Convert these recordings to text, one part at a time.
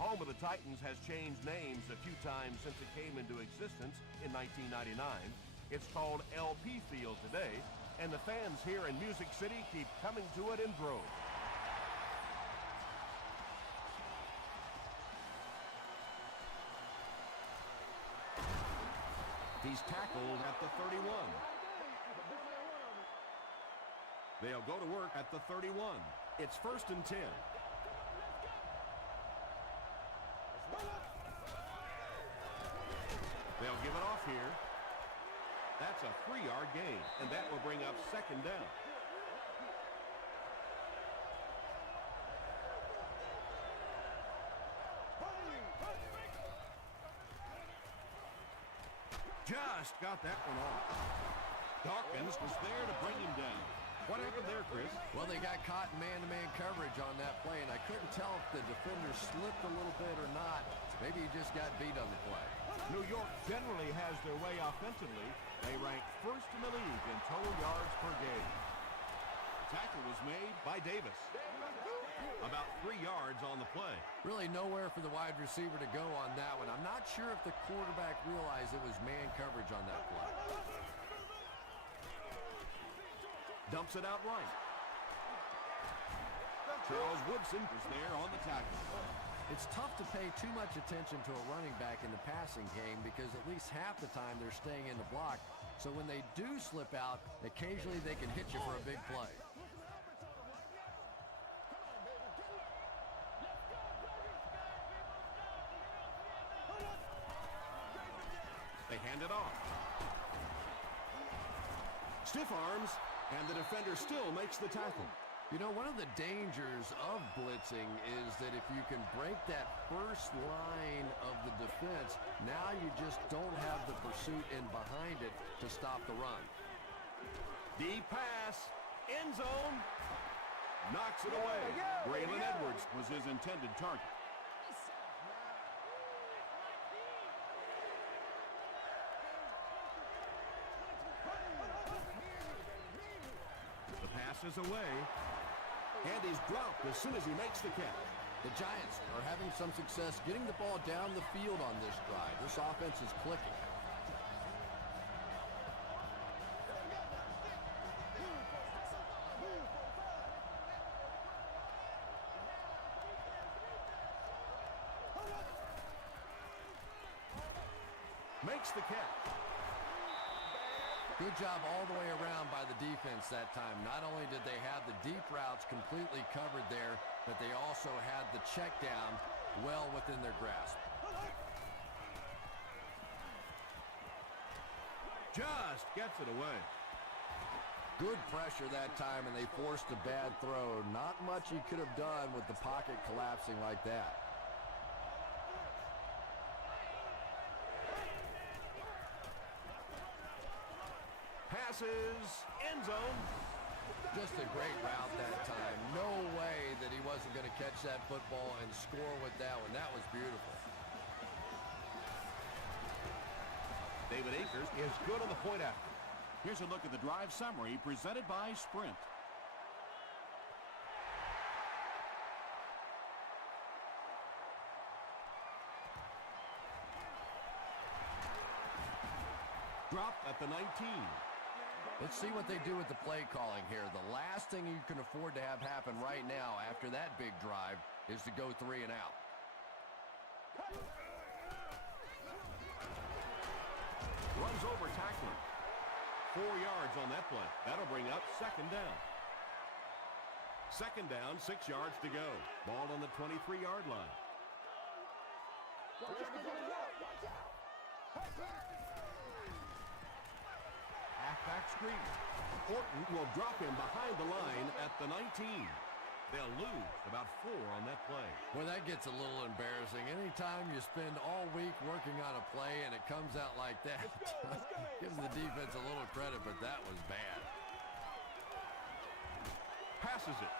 home of the Titans has changed names a few times since it came into existence in 1999. It's called LP Field today, and the fans here in Music City keep coming to it in droves. He's tackled at the 31. They'll go to work at the 31. It's 1st and 10. They'll give it off here. That's a 3-yard gain, and that will bring up 2nd down. Just got that one off. Dawkins was there to bring him down. What happened there, Chris? Well, they got caught in man-to-man coverage on that play, and I couldn't tell if the defender slipped a little bit or not. Maybe he just got beat on the play. New York generally has their way offensively. They rank 1st in the league in total yards per game. Tackle was made by Davis. About 3 yards on the play. Really nowhere for the wide receiver to go on that one. I'm not sure if the quarterback realized it was man coverage on that play. Dumps it out right. Charles Woodson was there on the tackle. It's tough to pay too much attention to a running back in the passing game because at least half the time they're staying in the block. So when they do slip out, occasionally they can hit you for a big play. They hand it off. Stiff arms, and the defender still makes the tackle. You know, one of the dangers of blitzing is that if you can break that first line of the defense, now you just don't have the pursuit in behind it to stop the run. Deep pass, end zone, knocks it away. Braylon Edwards was his intended target. The pass is away, and he's dropped as soon as he makes the catch. The Giants are having some success getting the ball down the field on this drive. This offense is clicking. Makes the catch. Good job all the way around by the defense that time. Not only did they have the deep routes completely covered there, but they also had the check down well within their grasp. Just gets it away. Good pressure that time, and they forced a bad throw. Not much he could have done with the pocket collapsing like that. Passes, end zone. Just a great route that time. No way that he wasn't going to catch that football and score with that one. That was beautiful. David Akers is good on the point after. Here's a look at the drive summary presented by Sprint. Dropped at the 19. Let's see what they do with the play calling here. The last thing you can afford to have happen right now after that big drive is to go 3 and out. Runs over tackler. 4 yards on that play. That'll bring up 2nd down. 2nd down, 6 yards to go. Ball on the 23-yard line. Halfback screen. Horton will drop him behind the line at the 19. They'll lose about 4 on that play. Well, that gets a little embarrassing. Anytime you spend all week working on a play and it comes out like that, gives the defense a little credit, but that was bad. Passes it.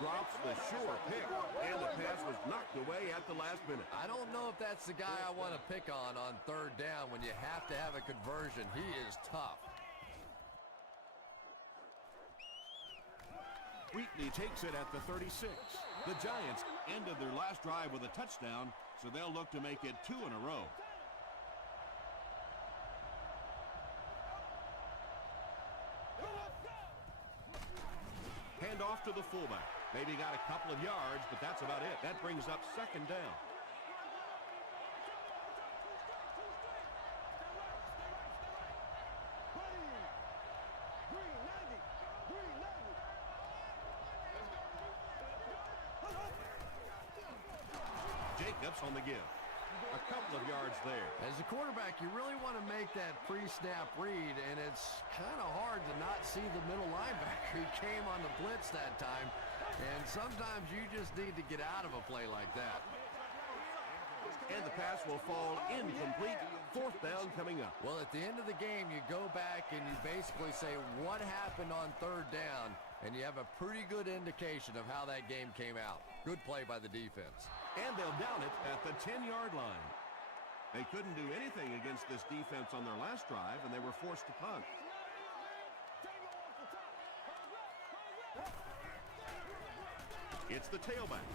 Drops the sure pick, and the pass was knocked away at the last minute. I don't know if that's the guy I want to pick on 3rd down when you have to have a conversion. He is tough. Wheatley takes it at the 36. The Giants ended their last drive with a touchdown, so they'll look to make it 2 in a row. Hand off to the fullback. Maybe got a couple of yards, but that's about it. That brings up 2nd down. Jacobs on the give. A couple of yards there. As a quarterback, you really want to make that pre-snap read, and it's kind of hard to not see the middle linebacker. He came on the blitz that time, and sometimes you just need to get out of a play like that. And the pass will fall incomplete. 4th down coming up. Well, at the end of the game, you go back and you basically say what happened on 3rd down, and you have a pretty good indication of how that game came out. Good play by the defense. And they'll down it at the 10-yard line. They couldn't do anything against this defense on their last drive, and they were forced to punt. It's the tailback.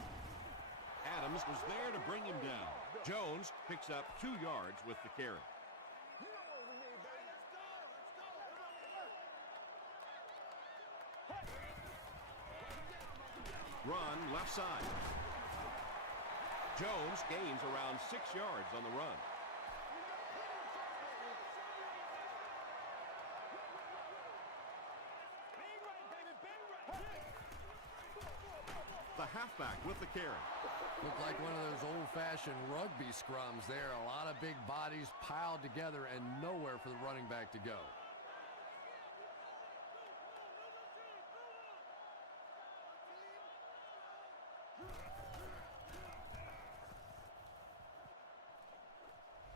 Adams was there to bring him down. Jones picks up 2 yards with the carry. Run left side. Jones gains around 6 yards on the run. The halfback with the carry. Looked like one of those old-fashioned rugby scrums there. A lot of big bodies piled together and nowhere for the running back to go.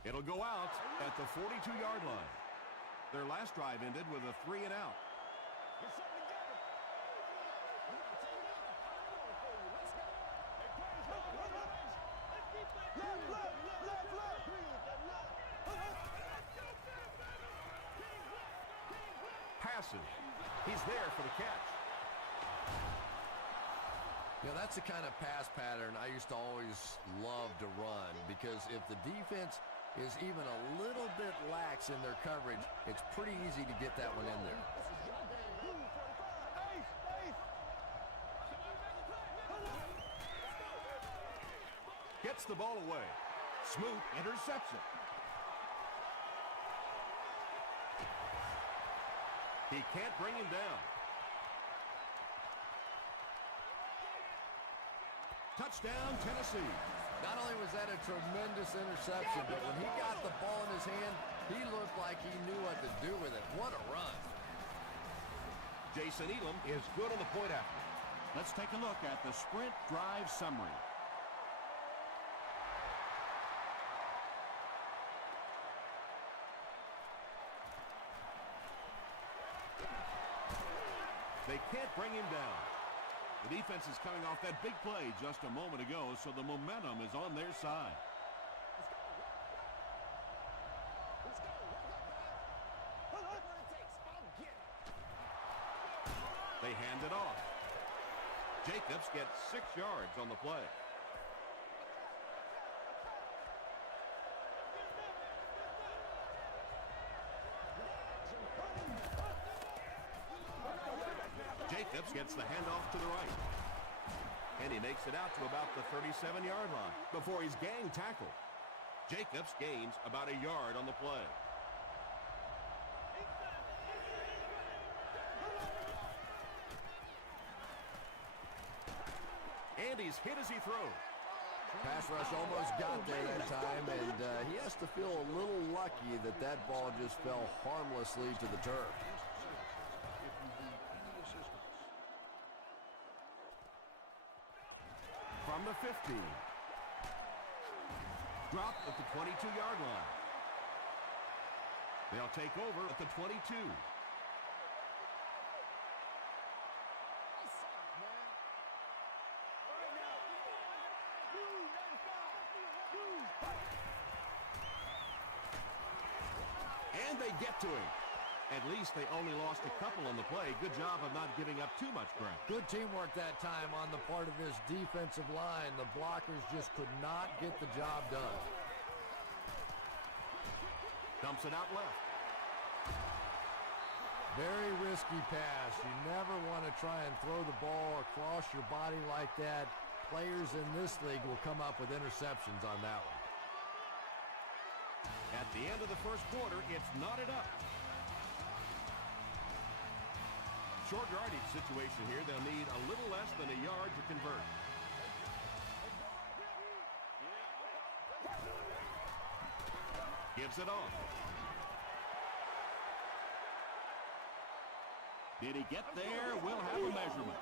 It'll go out at the 42-yard line. Their last drive ended with a 3-and-out. Passes. He's there for the catch. You know, that's the kind of pass pattern I used to always love to run, because if the defense is even a little bit lax in their coverage, it's pretty easy to get that one in there. Gets the ball away. Smoot intercepts it. He can't bring him down. Touchdown, Tennessee. Not only was that a tremendous interception, but when he got the ball in his hand, he looked like he knew what to do with it. What a run. Jason Elam is good on the point after. Let's take a look at the sprint drive summary. They can't bring him down. The defense is coming off that big play just a moment ago, so the momentum is on their side. They hand it off. Jacobs gets 6 yards on the play. Jacobs gets the handoff to the right. And he makes it out to about the 37-yard line before he's gang tackled. Jacobs gains about a yard on the play. And he's hit as he throws. Pass rush almost got there that time, and he has to feel a little lucky that that ball just fell harmlessly to the turf. From the 15. Dropped at the 22-yard line. They'll take over at the 22. And they get to him. At least they only lost a couple on the play. Good job of not giving up too much ground. Good teamwork that time on the part of this defensive line. The blockers just could not get the job done. Dumps it out left. Very risky pass. You never want to try and throw the ball across your body like that. Players in this league will come up with interceptions on that one. At the end of the first quarter, it's knotted up. Short yardage situation here. They'll need a little less than a yard to convert. Gives it off. Did he get there? We'll have a measurement.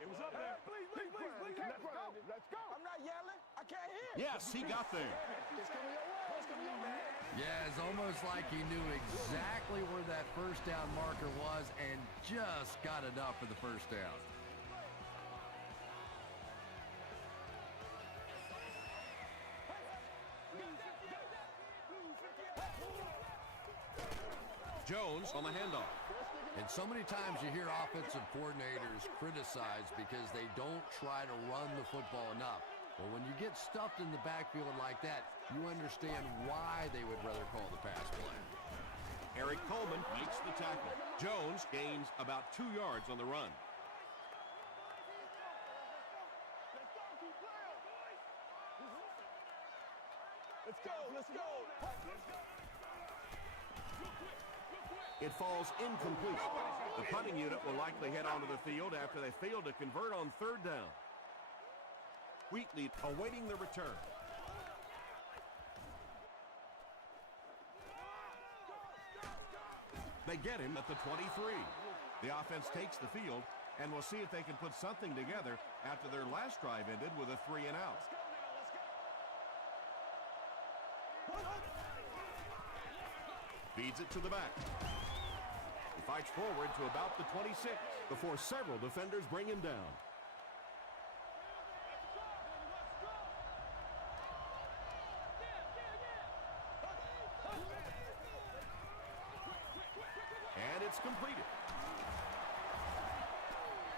It was up there. Please. Let's go. I'm not yelling. I can't hear. Yes, he got there. It's coming your way. It's coming your way. Yeah, it's almost like he knew exactly where that first down marker was and just got enough for the first down. Jones on the handoff. And so many times you hear offensive coordinators criticized because they don't try to run the football enough. Well, when you get stuffed in the backfield like that, you understand why they would rather call the pass play. Eric Coleman makes the tackle. Jones gains about 2 yards on the run. Let's go. It falls incomplete. The punting unit will likely head onto the field after they fail to convert on third down. Wheatley awaiting the return. They get him at the 23. The offense takes the field, and we'll see if they can put something together after their last drive ended with a 3 and out. Feeds it to the back. He fights forward to about the 26 before several defenders bring him down. And it's completed.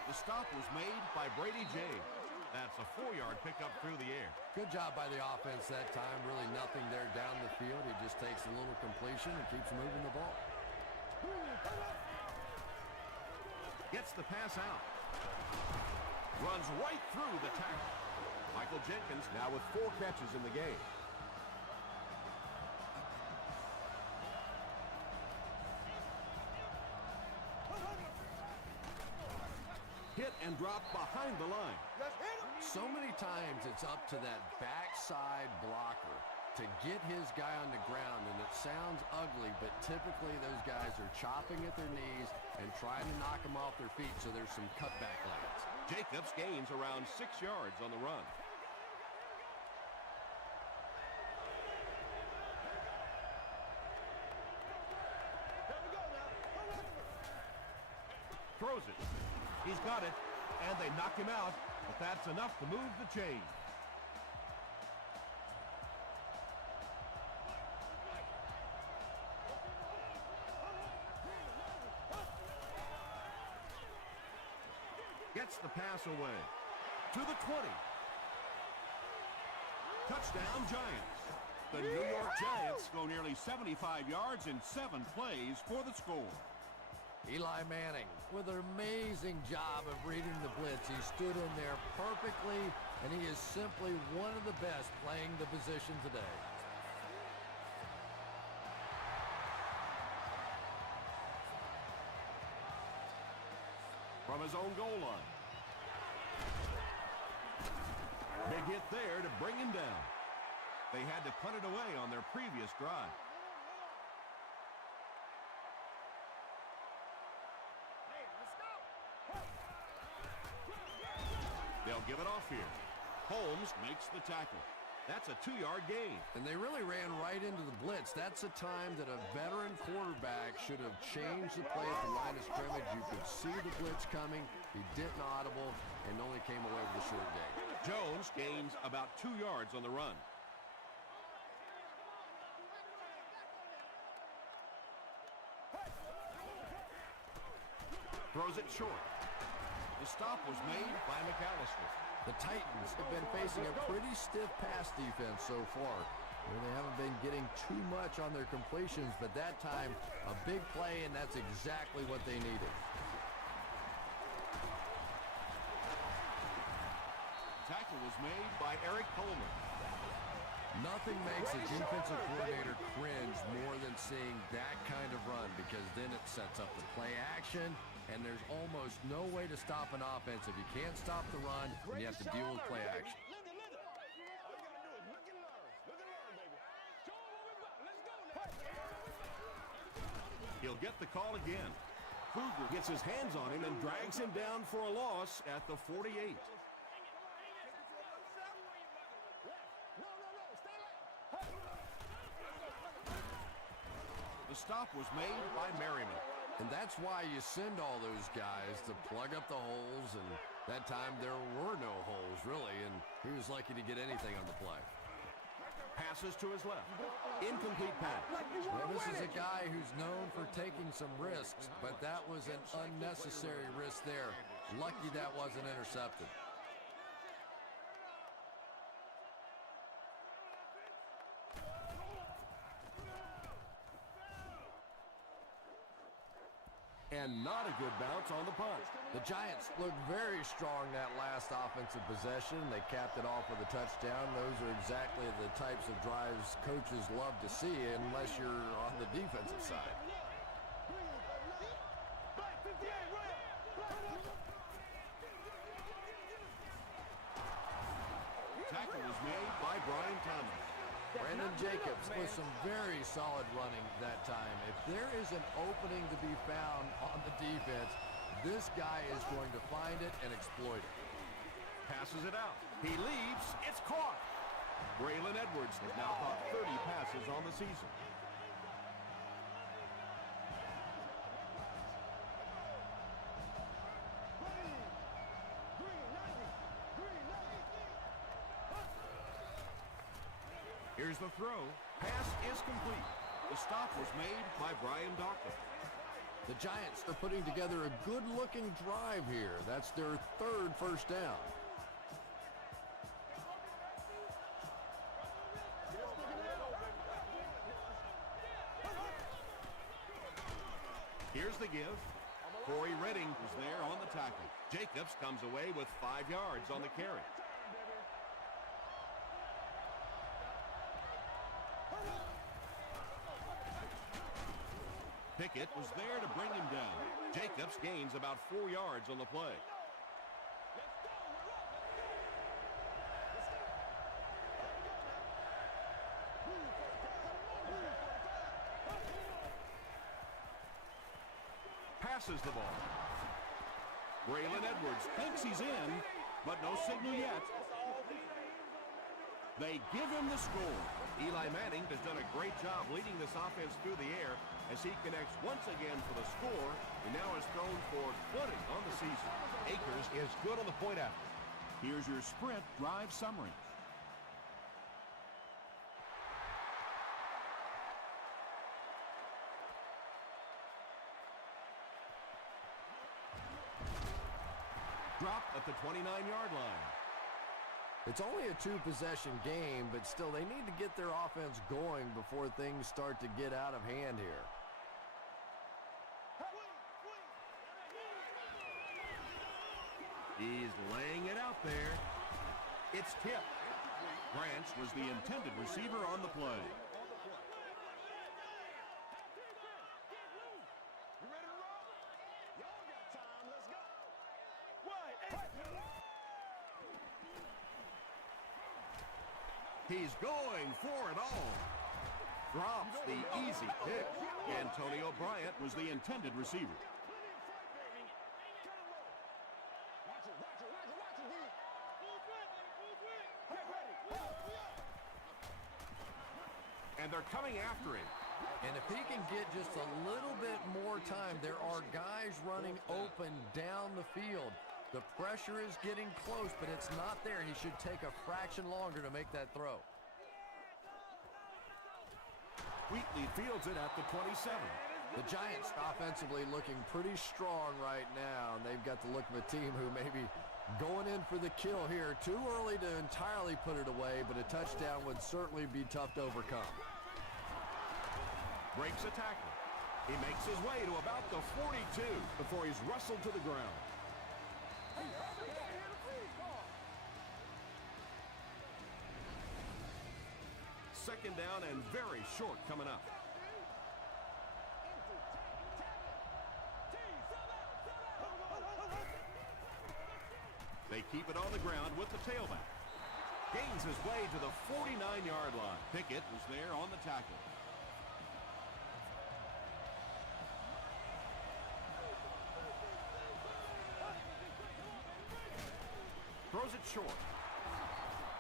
The stop was made by Brady James. That's a 4-yard pickup through the air. Good job by the offense that time. Really nothing there down the field. He just takes a little completion and keeps moving the ball. Gets the pass out. Runs right through the tackle. Michael Jenkins now with 4 catches in the game. Hit and drop behind the line. So many times it's up to that backside blocker to get his guy on the ground, and it sounds ugly, but typically those guys are chopping at their knees and trying to knock them off their feet, so there's some cutback lanes. Jacobs gains around 6 yards on the run. Throws it. He's got it, and they knock him out, but that's enough to move the chain. Gets the pass away. To the 20. Touchdown, Giants. The New York Giants go nearly 75 yards in 7 plays for the score. Eli Manning with an amazing job of reading the blitz. He stood in there perfectly, and he is simply one of the best playing the position today. From his own goal line. Big hit there to bring him down. They had to punt it away on their previous drive. They'll give it off here. Holmes makes the tackle. That's a 2-yard gain. And they really ran right into the blitz. That's a time that a veteran quarterback should have changed the play at the line of scrimmage. You could see the blitz coming. He didn't audible and only came away with a short gain. Jones gains about 2 yards on the run. Throws it short. The stop was made by McAllister. The Titans have been facing a pretty stiff pass defense so far. They haven't been getting too much on their completions, but that time, a big play, and that's exactly what they needed. Tackle was made by Eric Coleman. Nothing makes a defensive coordinator cringe more than seeing that kind of run, because then it sets up the play action, and there's almost no way to stop an offense. If you can't stop the run, then you have to deal with play action. He'll get the call again. Kruger gets his hands on him and drags him down for a loss at the 48. The stop was made by Merriman. And that's why you send all those guys to plug up the holes, and that time there were no holes, really, and he was lucky to get anything on the play. Passes to his left. Incomplete pass. Well, this is a guy who's known for taking some risks, but that was an unnecessary risk there. Lucky that wasn't intercepted. And not a good bounce on the punt. The Giants looked very strong that last offensive possession. They capped it off with a touchdown. Those are exactly the types of drives coaches love to see, unless you're on the defensive side. Tackle was made by Brian Thomas. Brandon Jacobs with some very solid running that time. If there is an opening to be found on the defense, this guy is going to find it and exploit it. Passes it out. He leaps. It's caught. Braylon Edwards has now caught 30 passes on the season. Here's the throw. Pass is complete. The stop was made by Brian Dawkins. The Giants are putting together a good-looking drive here. That's their third first down. Here's the give. Corey Redding was there on the tackle. Jacobs comes away with 5 yards on the carry. Pickett was there to bring him down. Jacobs gains about 4 yards on the play. Passes the ball. Braylon Edwards thinks he's in, but no signal yet. They give him the score. Eli Manning has done a great job leading this offense through the air as he connects once again for the score. He now has thrown for 20 on the season. Akers is good on the point after. Here's your sprint drive summary. Dropped at the 29-yard line. It's only a two-possession game, but still they need to get their offense going before things start to get out of hand here. He's laying it out there. It's tipped. Branch was the intended receiver on the play. He's going for it all. Drops the easy pick. Antonio Bryant was the intended receiver. And they're coming after him. And if he can get just a little bit more time, there are guys running open down the field. The pressure is getting close, but it's not there. He should take a fraction longer to make that throw. Wheatley fields it at the 27. The Giants offensively looking pretty strong right now, and they've got the look of a team who may be going in for the kill here. Too early to entirely put it away, but a touchdown would certainly be tough to overcome. Breaks a tackle. He makes his way to about the 42 before he's wrestled to the ground. Second down and very short coming up. They keep it on the ground with the tailback. Gains his way to the 49-yard line. Pickett was there on the tackle. Throws it short.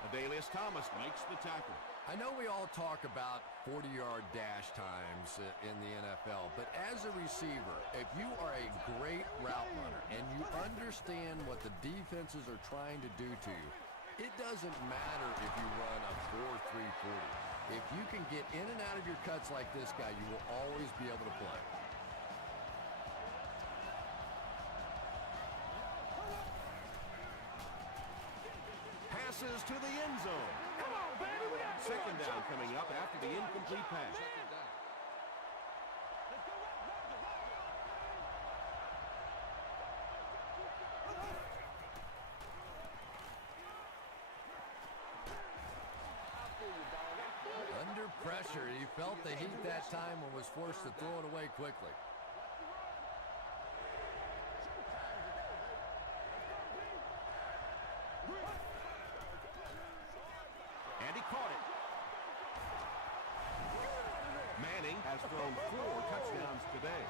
Adalius Thomas makes the tackle. I know we all talk about 40-yard dash times in the NFL, but as a receiver, if you are a great route runner and you understand what the defenses are trying to do to you, it doesn't matter if you run a 4.340. If you can get in and out of your cuts like this guy, you will always be able to play. Passes to the end zone. Come on, baby. We got Second down coming up after the incomplete pass. Under pressure, he felt the heat that time and was forced to throw it away quickly. And he caught it. Manning has thrown 4 touchdowns today.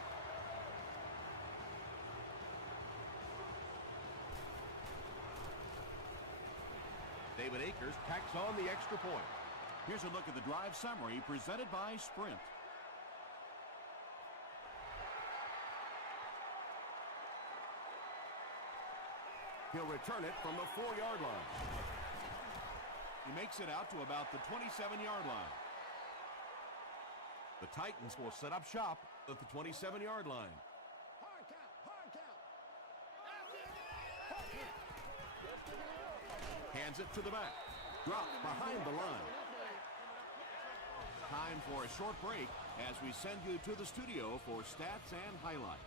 David Akers tacks on the extra point. Here's a look at the drive summary presented by Sprint. He'll return it from the 4-yard line. He makes it out to about the 27-yard line. The Titans will set up shop at the 27-yard line. Hard count, hard count. Hands it to the back. Dropped behind the line. Time for a short break as we send you to the studio for stats and highlights.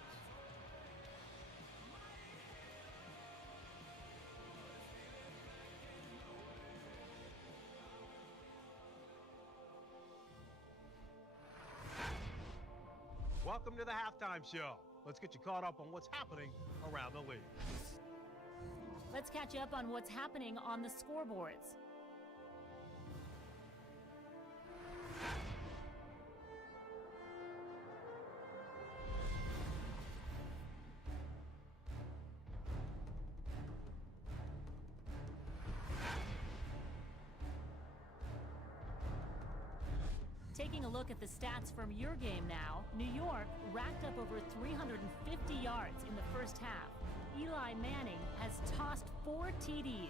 Welcome to the Halftime Show. Let's get you caught up on what's happening around the league. Let's catch up on what's happening on the scoreboards. Taking a look at the stats from your game now, New York racked up over 350 yards in the first half. Eli Manning has tossed 4 TDs.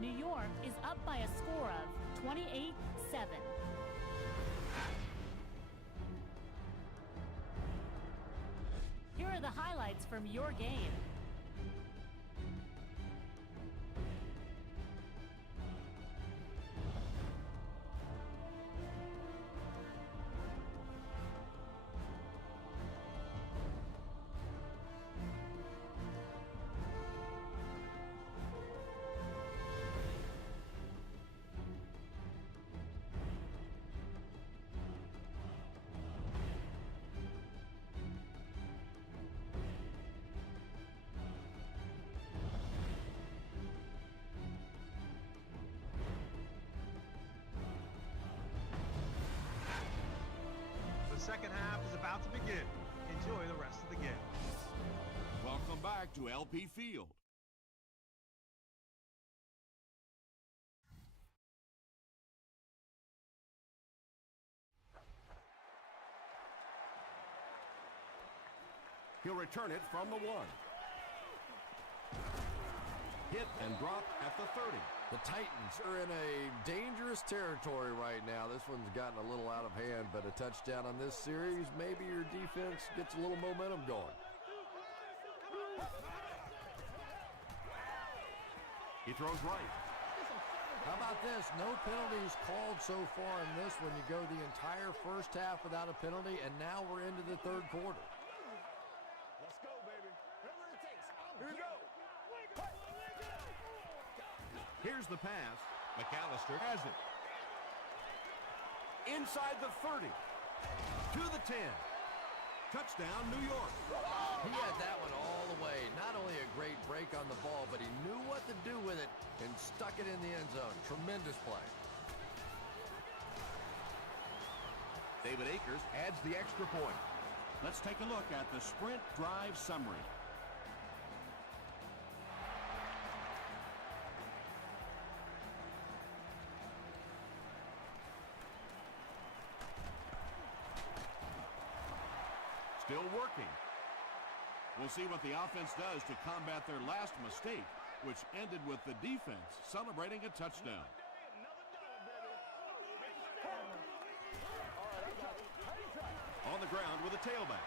New York is up by a score of 28-7. Here are the highlights from your game. The second half is about to begin. Enjoy the rest of the game. Welcome back to LP Field. He'll return it from the 1. hit and dropped at the 30. The Titans are in a dangerous territory right now. This one's gotten a little out of hand, but a touchdown on this series, maybe your defense gets a little momentum going. He throws right. How about this? No penalties called so far in this one. You go the entire first half without a penalty, and now we're into the third quarter. Let's go, baby. Whatever it takes. Here we go. Here's the pass. McAllister has it. Inside the 30. To the 10. Touchdown, New York. He had that one all the way. Not only a great break on the ball, but he knew what to do with it and stuck it in the end zone. Tremendous play. David Akers adds the extra point. Let's take a look at the sprint drive summary. Still working. We'll see what the offense does to combat their last mistake, which ended with the defense celebrating a touchdown. On the ground with a tailback.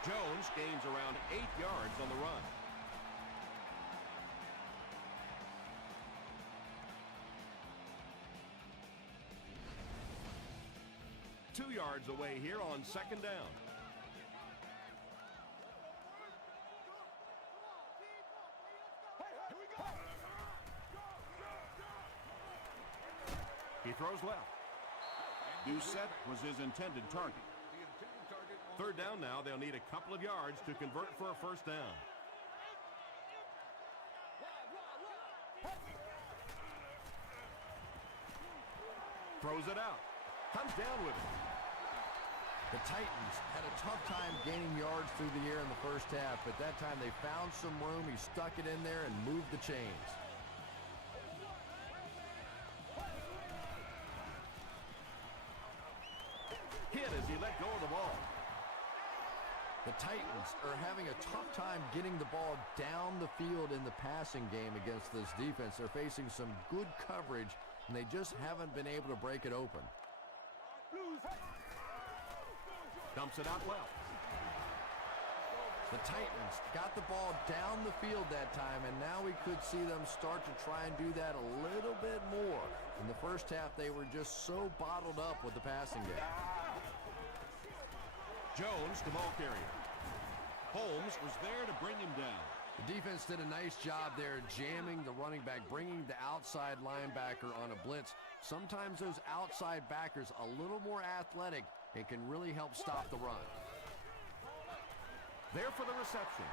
Jones gains around 8 yards on the run. Two yards away here on second down. He throws left. Doucette was his intended target. Third down now. They'll need a couple of yards to convert for a first down. Throws it out. Comes down with it. The Titans had a tough time gaining yards through the air in the first half, but that time they found some room. He stuck it in there and moved the chains. Hit as he let go of the ball. The Titans are having a tough time getting the ball down the field in the passing game against this defense. They're facing some good coverage, and they just haven't been able to break it open. Dumps it out well. The Titans got the ball down the field that time, and now we could see them start to try and do that a little bit more. In the first half, they were just so bottled up with the passing game. Jones, the ball carrier. Holmes was there to bring him down. The defense did a nice job there jamming the running back, bringing the outside linebacker on a blitz. Sometimes those outside backers a little more athletic and can really help stop the run. There for the reception.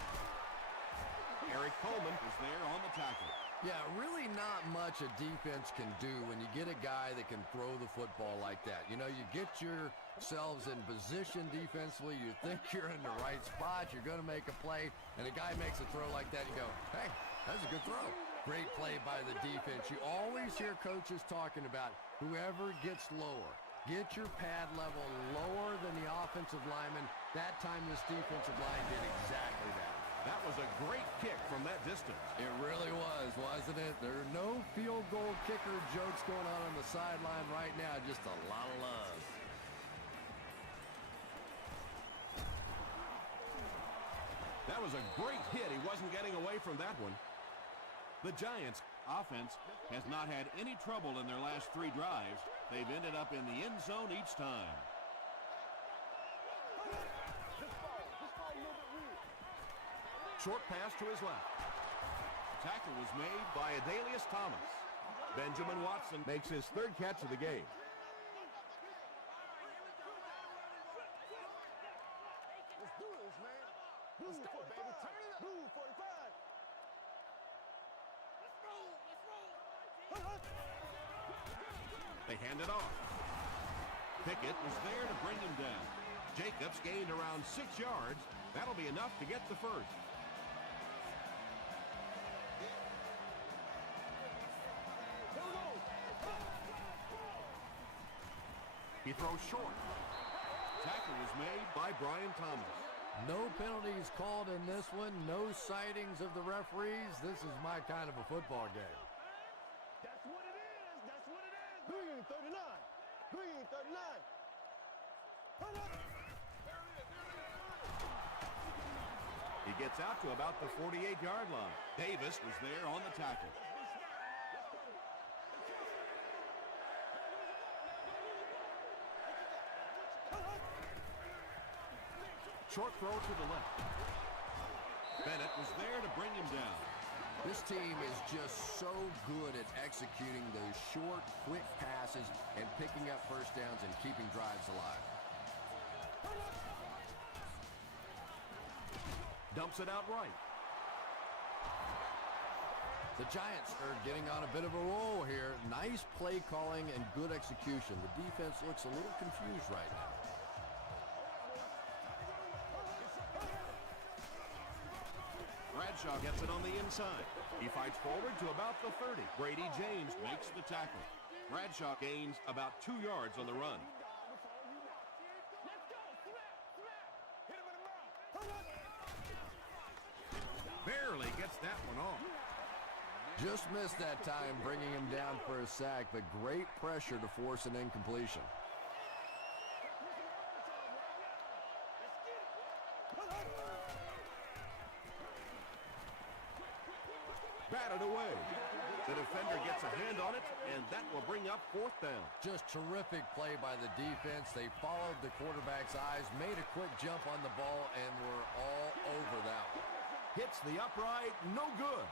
Eric Coleman is there on the tackle. Yeah, really not much a defense can do when you get a guy that can throw the football like that. You know, you get yourselves in position defensively, you think you're in the right spot, you're going to make a play, and a guy makes a throw like that, you go, hey, that's a good throw. Great play by the defense. You always hear coaches talking about whoever gets lower. Get your pad level lower than the offensive lineman. That time this defensive line did exactly that. That was a great kick from that distance. It really was, wasn't it? There are no field goal kicker jokes going on the sideline right now. Just a lot of love. That was a great hit. He wasn't getting away from that one. The Giants' offense has not had any trouble in their last 3 drives. They've ended up in the end zone each time. Short pass to his left. Tackle was made by Adalius Thomas. Benjamin Watson makes his 3rd catch of the game. Let's do this, man. Let's go, baby. Turn it up. Move, 45. They hand it off. Pickett was there to bring him down. Jacobs gained around 6 yards. That'll be enough to get the first. He throws short. Tackle was made by Brian Thomas. No penalties called in this one. No sightings of the referees. This is my kind of a football game. That's what it is. That's what it is. Green 39. Green 39. Pull up. He gets out to about the 48-yard line. Davis was there on the tackle. Short throw to the left. Bennett was there to bring him down. This team is just so good at executing those short, quick passes and picking up first downs and keeping drives alive. Dumps it out right. The Giants are getting on a bit of a roll here. Nice play calling and good execution. The defense looks a little confused right now. Bradshaw gets it on the inside. He fights forward to about the 30. Brady James makes the tackle. Bradshaw gains about 2 yards on the run. Barely gets that one off. Just missed that time, bringing him down for a sack, but great pressure to force an incompletion. Batted away. The defender gets a hand on it, and that will bring up 4th down. Just terrific play by the defense. They followed the quarterback's eyes, made a quick jump on the ball, and were all over that one. Hits the upright, no good.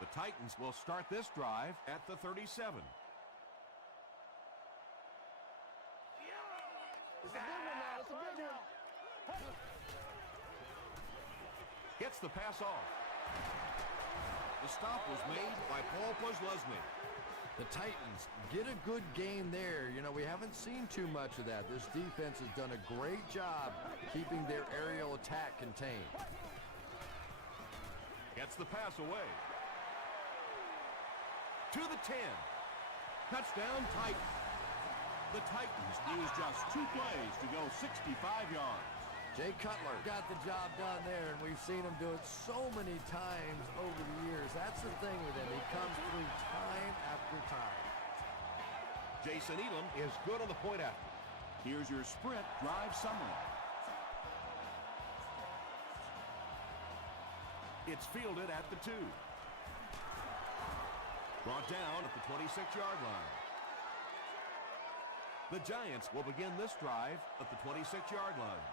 The Titans will start this drive at the 37. Gets the pass off. The stop was made by Paul Posluszny. The Titans get a good game there. You know, we haven't seen too much of that. This defense has done a great job keeping their aerial attack contained. Gets the pass away. To the 10. Touchdown, Titans. The Titans use just 2 plays to go 65 yards. Jay Cutler got the job done there, and we've seen him do it so many times over the years. That's the thing with him. He comes through time after time. Jason Elam is good on the point after. Here's your sprint drive summary. It's fielded at the 2. Brought down at the 26-yard line. The Giants will begin this drive at the 26-yard line.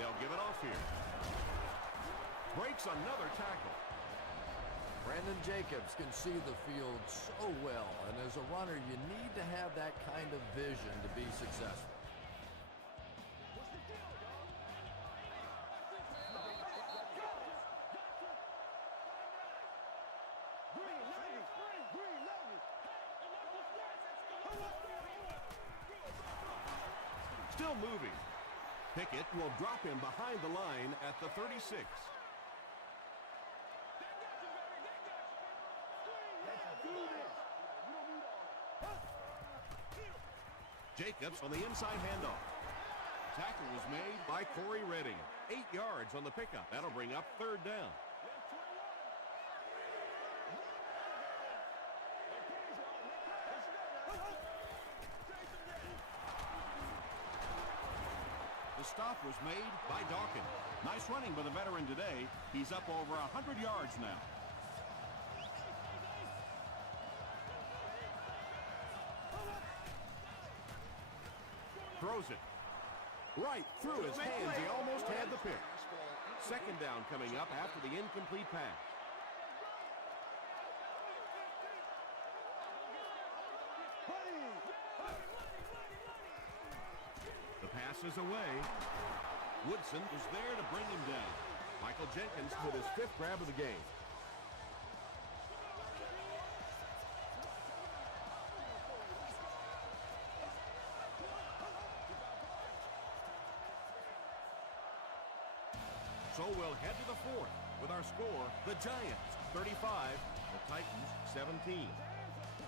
They'll give it off here. Breaks another tackle. Brandon Jacobs can see the field so well, and as a runner, you need to have that kind of vision to be successful. Still moving. Pickett will drop him behind the line at the 36. Jacobs on the inside handoff. Tackle was made by Corey Redding. 8 yards on the pickup. That'll bring up 3rd down. The stop was made by Dawkins. Nice running by the veteran today. He's up over 100 yards now. Throws it. Right through his hands. He almost had the pick. 2nd down coming up after the incomplete pass. The pass is away. Woodson was there to bring him down. Michael Jenkins with his 5th grab of the game. So we'll head to the 4th with our score, the Giants 35, the Titans 17.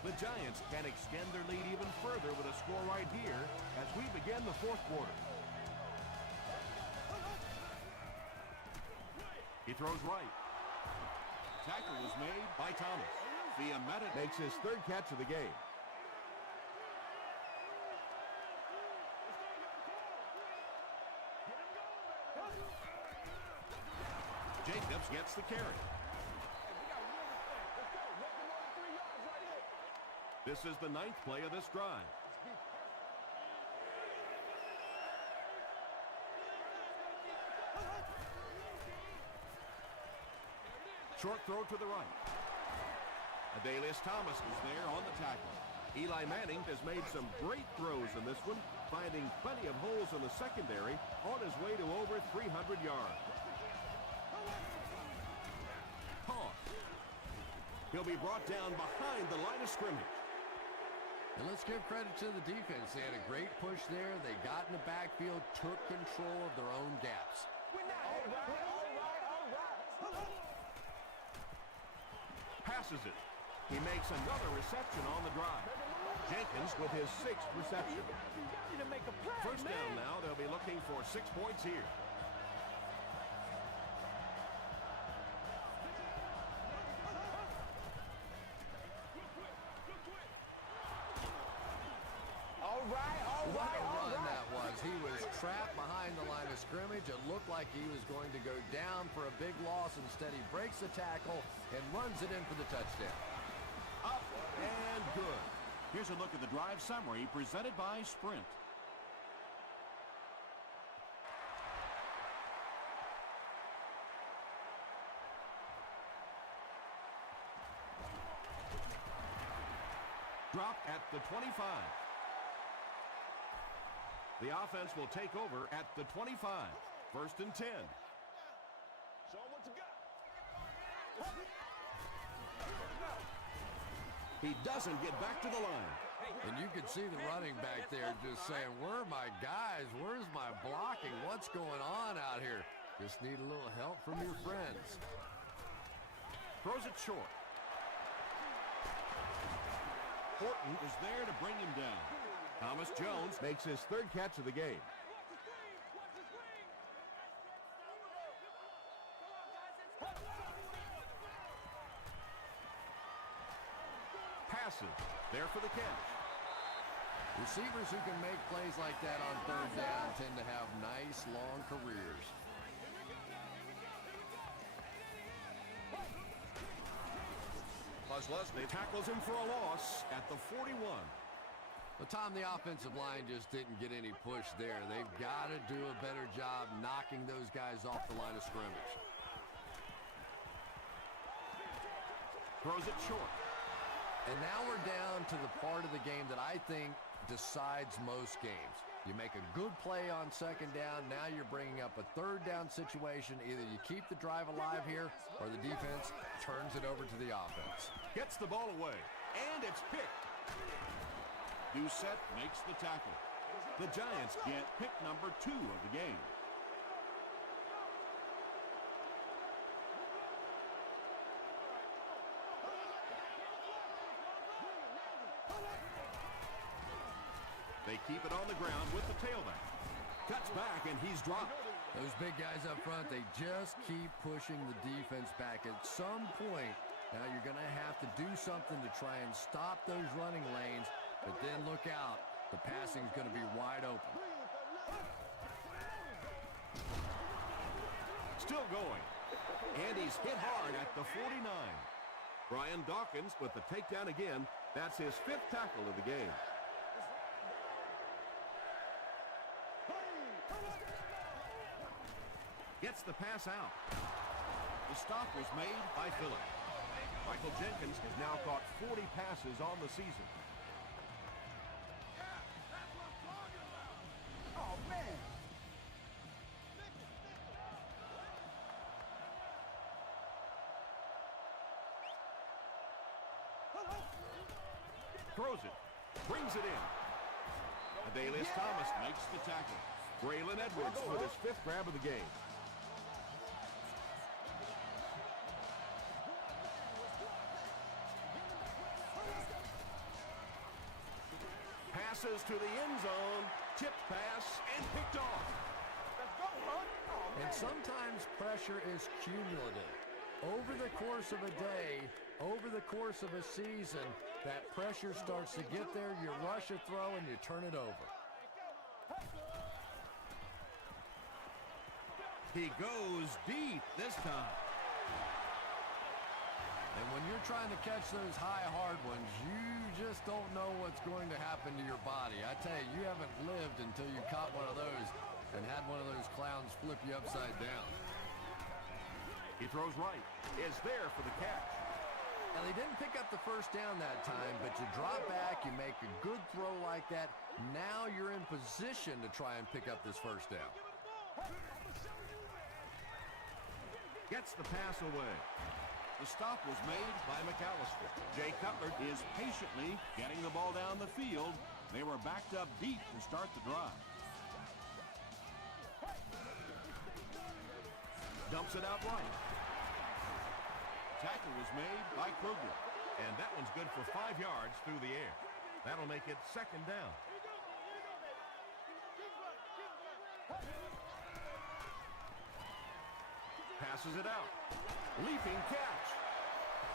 The Giants can extend their lead even further with a score right here as we begin the fourth quarter. He throws right. Tackle was made by Thomas. Fiametta makes his third catch of the game. Jacobs gets the carry. This is the 9th play of this drive. Short throw to the right. Adalius Thomas is there on the tackle. Eli Manning has made some great throws in this one, finding plenty of holes in the secondary on his way to over 300 yards. Toss. He'll be brought down behind the line of scrimmage. And let's give credit to the defense. They had a great push there. They got in the backfield, took control of their own gaps. Passes it. He makes another reception on the drive. Jenkins with his 6th reception. First down now. They'll be looking for 6 points here. What a run that was. He was trapped behind the line of scrimmage. It looked like he was going to go down for a big loss. Instead, he breaks the tackle and runs it in for the touchdown. Up and good. Here's a look at the drive summary presented by Sprint. Drop at the 25. The offense will take over at the 25. First and 10. Show 'em what you got. He doesn't get back to the line. And you could see the running back there just saying, where are my guys? Where's my blocking? What's going on out here? Just need a little help from your friends. Throws it short. Horton is there to bring him down. Thomas Jones makes his 3rd catch of the game. Passes. There for the catch. Receivers who can make plays like that on 3rd down tend to have nice, long careers. Buzz Leslie tackles him for a loss at the 41. But Tom, the offensive line just didn't get any push there. They've got to do a better job knocking those guys off the line of scrimmage. Throws it short. And now we're down to the part of the game that I think decides most games. You make a good play on 2nd down. Now you're bringing up a 3rd down situation. Either you keep the drive alive here or the defense turns it over to the offense. Gets the ball away. And it's picked. Doucette makes the tackle. The Giants get pick number 2 of the game. They keep it on the ground with the tailback. Cuts back and he's dropped. Those big guys up front, they just keep pushing the defense back. At some point, now you're going to have to do something to try and stop those running lanes. But then look out. The passing's going to be wide open. Still going. And he's hit hard at the 49. Brian Dawkins with the takedown again. That's his 5th tackle of the game. Gets the pass out. The stop was made by Phillips. Michael Jenkins has now caught 40 passes on the season. Oh, man. Throws it. Brings it in. Adalius Thomas makes the tackle. Braylon Edwards with his 5th grab of the game. races to the end zone. Tipped pass and picked off. Let's go, Hunt. Oh, And sometimes pressure is cumulative. Over the course of a day, over the course of a season, that pressure starts to get there, you rush a throw, and you turn it over. He goes deep this time. And when you're trying to catch those high, hard ones, you just don't know what's going to happen to your body. I tell you, you haven't lived until you caught one of those and had one of those clowns flip you upside down. He throws right. Is there for the catch. Now, they didn't pick up the first down that time, but you drop back, you make a good throw like that. Now you're in position to try and pick up this first down. Gets the pass away. The stop was made by McAllister. Jay Cutler is patiently getting the ball down the field. They were backed up deep to start the drive. Dumps it out right. Tackle was made by Kruger. And that one's good for 5 yards through the air. That'll make it second down. Passes it out. Leaping catch.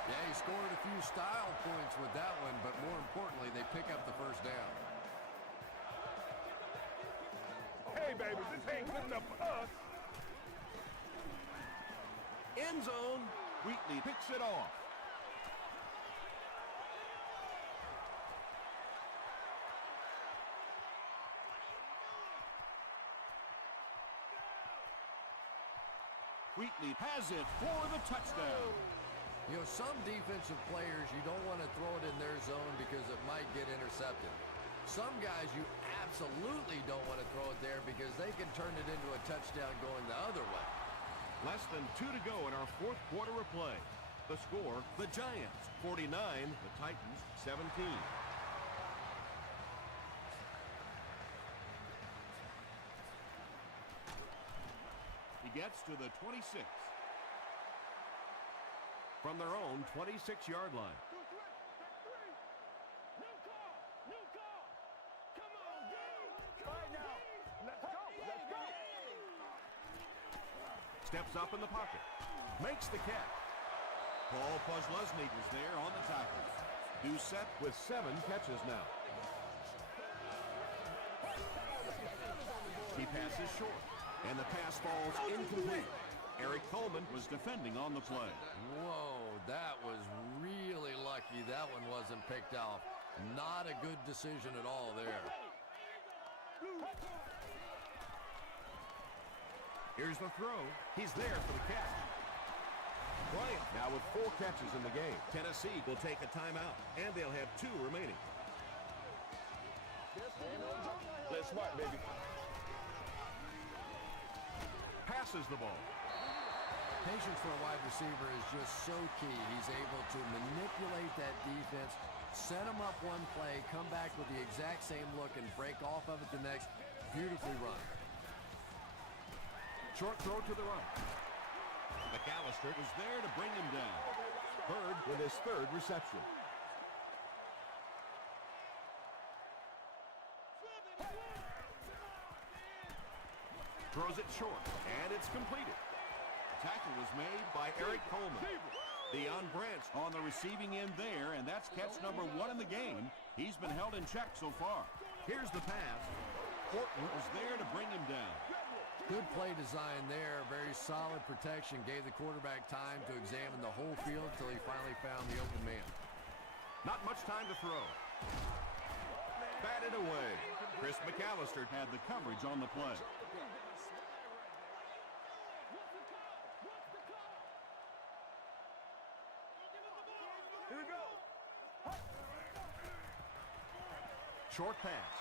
Yeah, he scored a few style points with that one, but more importantly, they pick up the first down. Hey, baby, this ain't good enough for us. End zone. Wheatley picks it off. Wheatley has it for the touchdown. You know, some defensive players, you don't want to throw it in their zone because it might get intercepted. Some guys, you absolutely don't want to throw it there because they can turn it into a touchdown going the other way. Less than 2 to go in our fourth quarter of play. The score, the Giants 49, the Titans 17. He gets to the 26. From their own 26-yard line. Steps up in the pocket. Makes the catch. Paul Posluszny is there on the tackle. Doucette with 7 catches now. He passes short. And the pass falls incomplete. Eric Coleman was defending on the play. Whoa, that was really lucky that one wasn't picked off. Not a good decision at all there. Here's the throw. He's there for the catch. Bryant now with 4 catches in the game. Tennessee will take a timeout, and they'll have 2 remaining. Play smart, baby. Passes the ball. Patience for a wide receiver is just so key. He's able to manipulate that defense, set them up one play, come back with the exact same look, and break off of it the next. Beautifully run. Short throw to the right. McAllister was there to bring him down. Bird with his 3rd reception. Throws it short, and it's completed. Tackle was made by Eric Coleman. Deion Branch on the receiving end there, and that's catch number 1 in the game. He's been held in check so far. Here's the pass. Horton was there to bring him down. Good play design there. Very solid protection. Gave the quarterback time to examine the whole field until he finally found the open man. Not much time to throw. Batted away. Chris McAllister had the coverage on the play. Here we go. Short pass.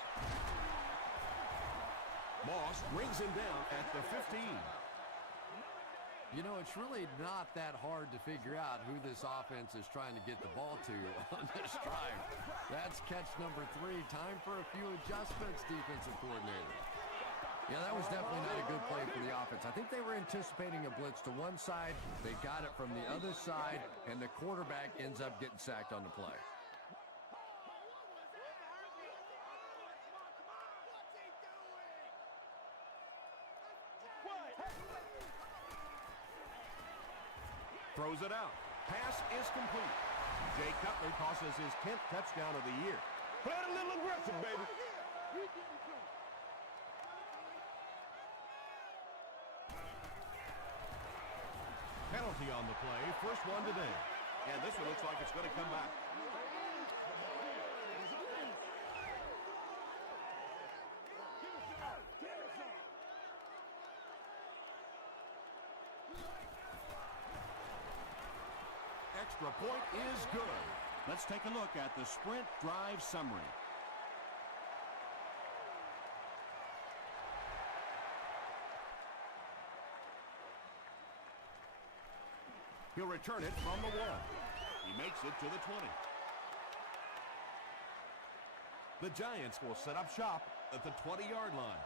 Moss brings him down at the 15. You know, it's really not that hard to figure out who this offense is trying to get the ball to on this drive. That's catch number 3. Time for a few adjustments, defensive coordinator. Yeah, that was definitely not a good play for the offense. I think they were anticipating a blitz to one side. They got it from the other side, and the quarterback ends up getting sacked on the play. Throws it out. Pass is complete. Jay Cutler tosses his 10th touchdown of the year. Play it a little aggressive, baby. Penalty on the play. First one today. And this one looks like it's going to come back. Extra point is good. Let's take a look at the Sprint drive summary. He'll return it from the 1. He makes it to the 20. The Giants will set up shop at the 20-yard line.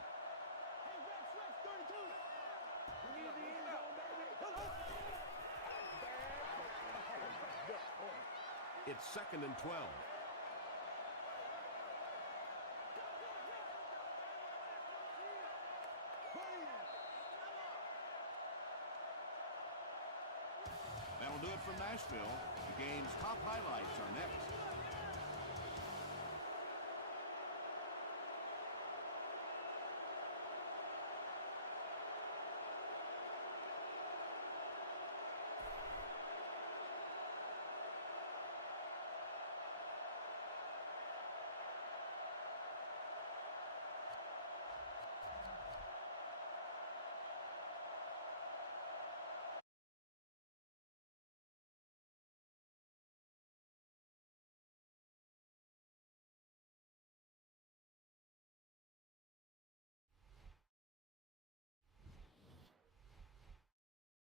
It's 2nd and 12. That'll do it from Nashville. The game's top highlights are next.